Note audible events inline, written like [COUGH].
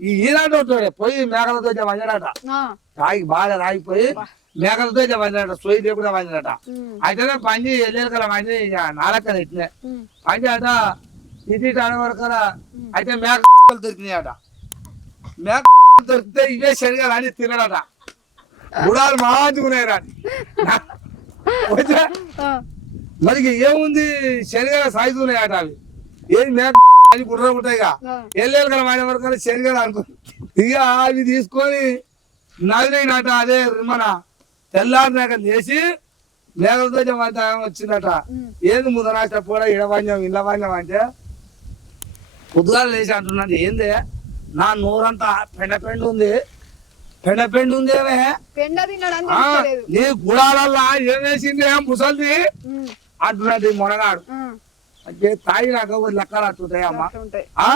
ఈ ఈనాడు ఉంటాడు పోయి మేకలతో ఆ, తాగి బాగా తాగిపోయి మేకలతో వంజనట సోయి లేకుండా ఉమ్, అయితే పని ఎల్లేరు కదా పని నాలక్కన ఇట్లే పని అట ఇది వరకు అయితే మేక దొరికినాయట. మేక దొరికితే ఇవే శనగలు అని తినడట. గుడాలు రాని [LAUGHS] ఆ, మరి ఏముంది? శనగలు సైజు ఉన్నాయట అవి. ఏది మేక గుర్రం ఉంటాయిగా. ఆ, ఎల్లేరు కదా వాడిన వరకు శనగలు అనుకో. ఇక అవి తీసుకొని నదినట అదే మన తెల్లారినాక చేసి మేకలతో వంట వచ్చిందట. ఏంది ముదరాష్ట్ర కూడా ఇడవాణ్యం ఇళ్ళ వాణ్యం అంటే. పొద్దుగాలు లేచి అంటున్నాడు ఏంది? నా నోరంతా పెండ పెండు ఉంది. పెండ పెండు తెలుస్తలేదు. నీ గుడాలల్లా ఏం వేసింది? ముసల్ది? అంటున్నాడు మొనగాడు ఆ, అంటే తాగి నాకు లెక్కలు అట్టుంటాయి అమ్మ అట్లా ఉంటాయి ఆ